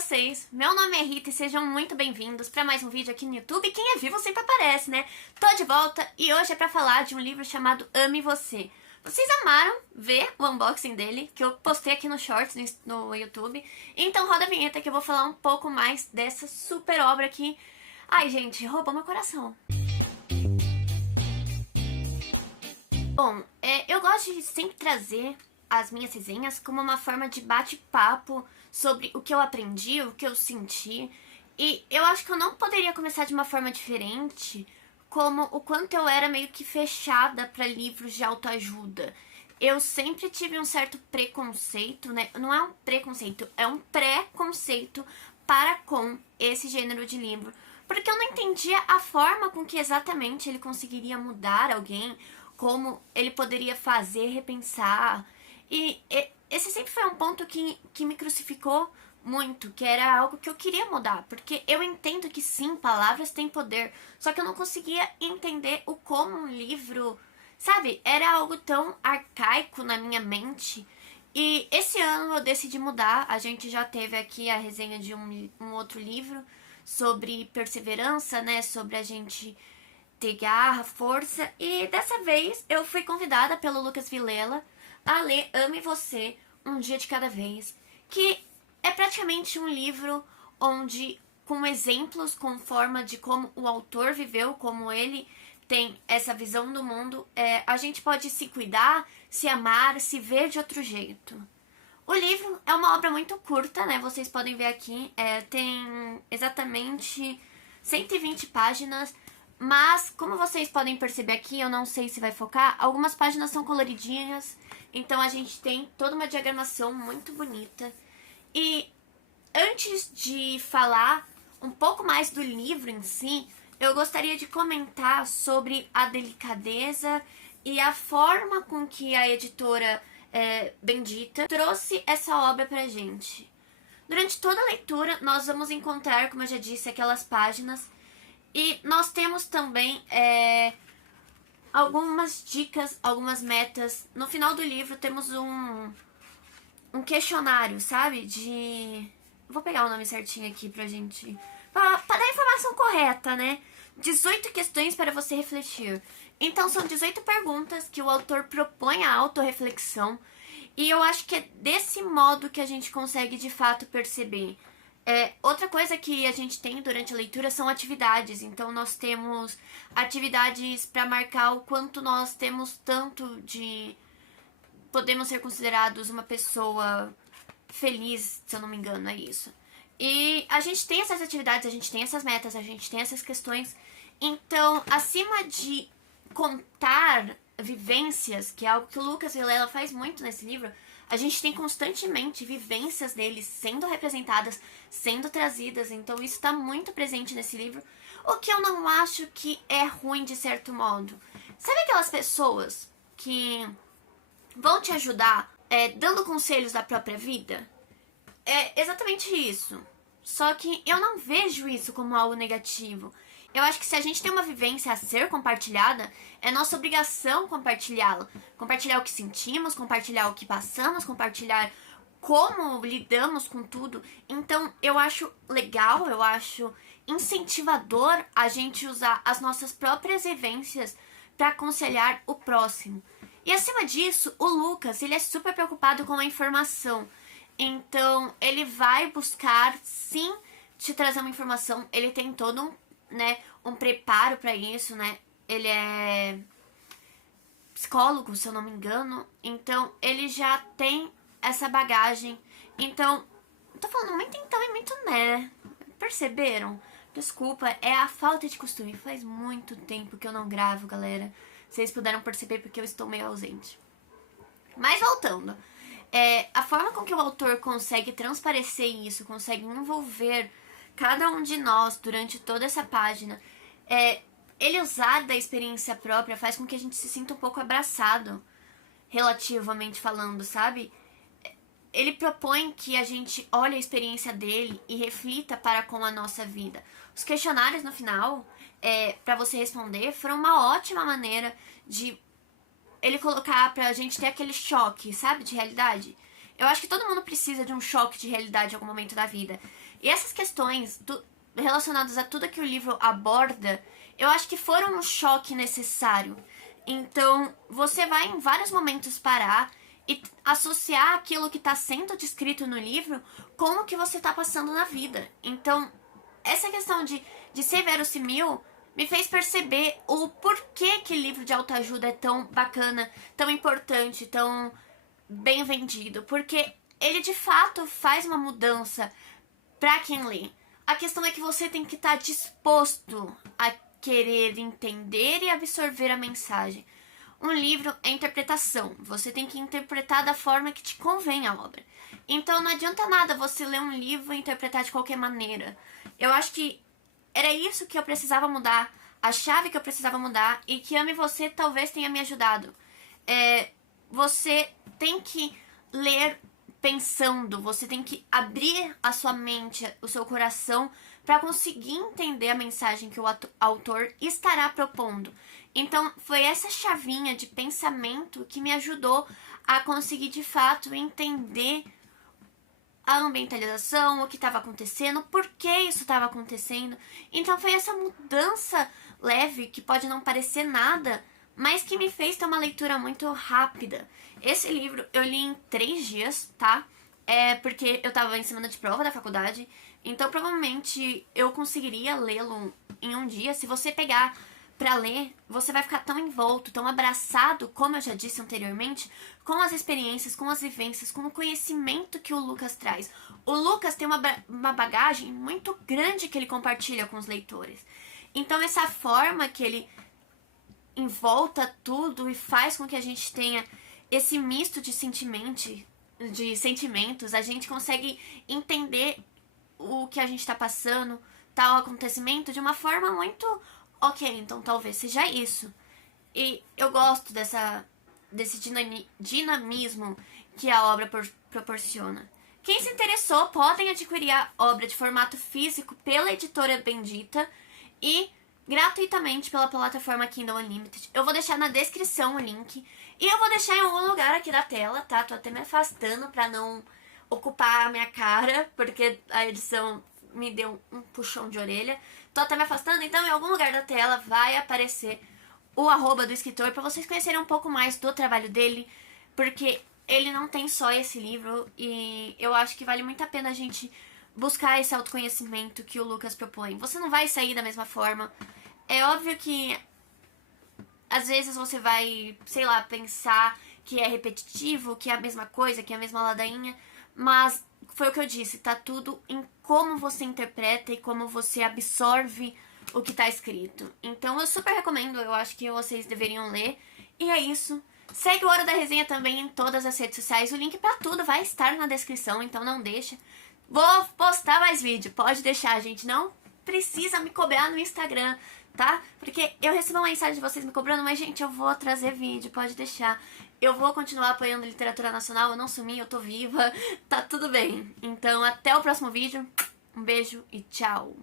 vocês? Meu nome é Rita e sejam muito bem-vindos para mais um vídeo aqui no YouTube. Quem é vivo sempre aparece, né? Tô de volta e hoje é para falar de um livro chamado Ame Você. Vocês amaram ver o unboxing dele, que eu postei aqui no Shorts no YouTube. Então roda a vinheta que eu vou falar um pouco mais dessa super obra que... Ai, gente, roubou meu coração. Bom, eu gosto de sempre trazer as minhas resenhas como uma forma de bate-papo sobre o que eu aprendi, o que eu senti. E eu acho que eu não poderia começar de uma forma diferente, como o quanto eu era meio que fechada para livros de autoajuda. Eu sempre tive um certo preconceito, né? Não é um preconceito, é um pré-conceito para com esse gênero de livro. Porque eu não entendia a forma com que exatamente ele conseguiria mudar alguém, como ele poderia fazer repensar. E esse sempre foi um ponto que me crucificou muito, que era algo que eu queria mudar, porque eu entendo que sim, palavras têm poder, só que eu não conseguia entender o como um livro, sabe, era algo tão arcaico na minha mente. E esse ano eu decidi mudar. A gente já teve aqui a resenha de um outro livro sobre perseverança, né, sobre a gente ter garra, força, e dessa vez eu fui convidada pelo Lucas Vilela a ler Ame Você, Um Dia de Cada Vez, que é praticamente um livro onde, com exemplos, com forma de como o autor viveu, como ele tem essa visão do mundo, a gente pode se cuidar, se amar, se ver de outro jeito. O livro é uma obra muito curta, né? Vocês podem ver aqui, tem exatamente 120 páginas, mas, como vocês podem perceber aqui, eu não sei se vai focar, algumas páginas são coloridinhas, então a gente tem toda uma diagramação muito bonita. E antes de falar um pouco mais do livro em si, eu gostaria de comentar sobre a delicadeza e a forma com que a editora Bendita trouxe essa obra pra gente. Durante toda a leitura, nós vamos encontrar, como eu já disse, aquelas páginas. E nós temos também algumas dicas, algumas metas. No final do livro temos um questionário, sabe? Vou pegar o nome certinho aqui pra gente... Pra dar a informação correta, né? 18 questões para você refletir. Então são 18 perguntas que o autor propõe a autorreflexão. E eu acho que é desse modo que a gente consegue de fato perceber. Outra coisa que a gente tem durante a leitura são atividades. Então nós temos atividades para marcar o quanto nós temos tanto de... Podemos ser considerados uma pessoa feliz, se eu não me engano, é isso. E a gente tem essas atividades, a gente tem essas metas, a gente tem essas questões. Então, acima de contar vivências, que é algo que o Lucas Vilela faz muito nesse livro, a gente tem constantemente vivências deles sendo representadas, sendo trazidas, então isso está muito presente nesse livro, o que eu não acho que é ruim de certo modo. Sabe aquelas pessoas que vão te ajudar dando conselhos da própria vida? É exatamente isso. Só que eu não vejo isso como algo negativo. Eu acho que se a gente tem uma vivência a ser compartilhada, é nossa obrigação compartilhá-la. Compartilhar o que sentimos, compartilhar o que passamos, compartilhar como lidamos com tudo. Então, eu acho legal, eu acho incentivador a gente usar as nossas próprias vivências para aconselhar o próximo. E acima disso, o Lucas, ele é super preocupado com a informação. Então, ele vai buscar, sim, te trazer uma informação. Ele tem todo um preparo para isso, né? Ele é psicólogo, se eu não me engano. Então, ele já tem essa bagagem. Então, tô falando muito então e muito né. Perceberam? Desculpa, é a falta de costume. Faz muito tempo que eu não gravo, galera. Vocês puderam perceber porque eu estou meio ausente. Mas voltando. A forma com que o autor consegue transparecer isso, consegue envolver cada um de nós durante toda essa página, ele usar da experiência própria faz com que a gente se sinta um pouco abraçado, relativamente falando, sabe? Ele propõe que a gente olhe a experiência dele e reflita para com a nossa vida. Os questionários no final, para você responder, foram uma ótima maneira de ele colocar pra gente ter aquele choque, sabe, de realidade. Eu acho que todo mundo precisa de um choque de realidade em algum momento da vida. E essas questões relacionadas a tudo que o livro aborda, eu acho que foram um choque necessário. Então, você vai em vários momentos parar e associar aquilo que está sendo descrito no livro com o que você está passando na vida. Então, essa questão de ser verossimil me fez perceber o porquê que livro de autoajuda é tão bacana, tão importante, tão bem vendido. Porque ele, de fato, faz uma mudança pra quem lê. A questão é que você tem que estar disposto a querer entender e absorver a mensagem. Um livro é interpretação. Você tem que interpretar da forma que te convém a obra. Então não adianta nada você ler um livro e interpretar de qualquer maneira. Eu acho que era isso que eu precisava mudar, a chave que eu precisava mudar, e que Ame Você talvez tenha me ajudado. Você tem que ler pensando, você tem que abrir a sua mente, o seu coração, para conseguir entender a mensagem que o autor estará propondo. Então, foi essa chavinha de pensamento que me ajudou a conseguir, de fato, entender a ambientalização, o que estava acontecendo, por que isso estava acontecendo. Então, foi essa mudança leve, que pode não parecer nada, mas que me fez ter uma leitura muito rápida. Esse livro eu li em 3 dias, tá? Porque eu tava em semana de prova da faculdade, então provavelmente eu conseguiria lê-lo em um dia. Se você pegar pra ler, você vai ficar tão envolto, tão abraçado, como eu já disse anteriormente, com as experiências, com as vivências, com o conhecimento que o Lucas traz. O Lucas tem uma bagagem muito grande que ele compartilha com os leitores. Então essa forma que ele envolta tudo e faz com que a gente tenha esse misto de sentimentos, a gente consegue entender o que a gente tá passando, tal acontecimento, de uma forma muito ok, então talvez seja isso. E eu gosto desse dinamismo que a obra proporciona. Quem se interessou podem adquirir a obra de formato físico pela editora Bendita e gratuitamente pela plataforma Kindle Unlimited. Eu vou deixar na descrição o link. E eu vou deixar em algum lugar aqui da tela, tá? Tô até me afastando pra não ocupar a minha cara, porque a edição me deu um puxão de orelha. Tô até me afastando, então em algum lugar da tela vai aparecer o @ do escritor pra vocês conhecerem um pouco mais do trabalho dele, porque ele não tem só esse livro e eu acho que vale muito a pena a gente buscar esse autoconhecimento que o Lucas propõe. Você não vai sair da mesma forma. É óbvio que às vezes você vai, sei lá, pensar que é repetitivo, que é a mesma coisa, que é a mesma ladainha, mas foi o que eu disse, tá tudo em como você interpreta e como você absorve o que tá escrito. Então eu super recomendo, eu acho que vocês deveriam ler. E é isso. Segue o Hora da Resenha também em todas as redes sociais. O link pra tudo vai estar na descrição, então não deixa. Vou postar mais vídeo, pode deixar, gente. Não precisa me cobrar no Instagram, tá? Porque eu recebo uma mensagem de vocês me cobrando, mas, gente, eu vou trazer vídeo, pode deixar. Eu vou continuar apoiando a literatura nacional, eu não sumi, eu tô viva, tá tudo bem. Então, até o próximo vídeo. Um beijo e tchau!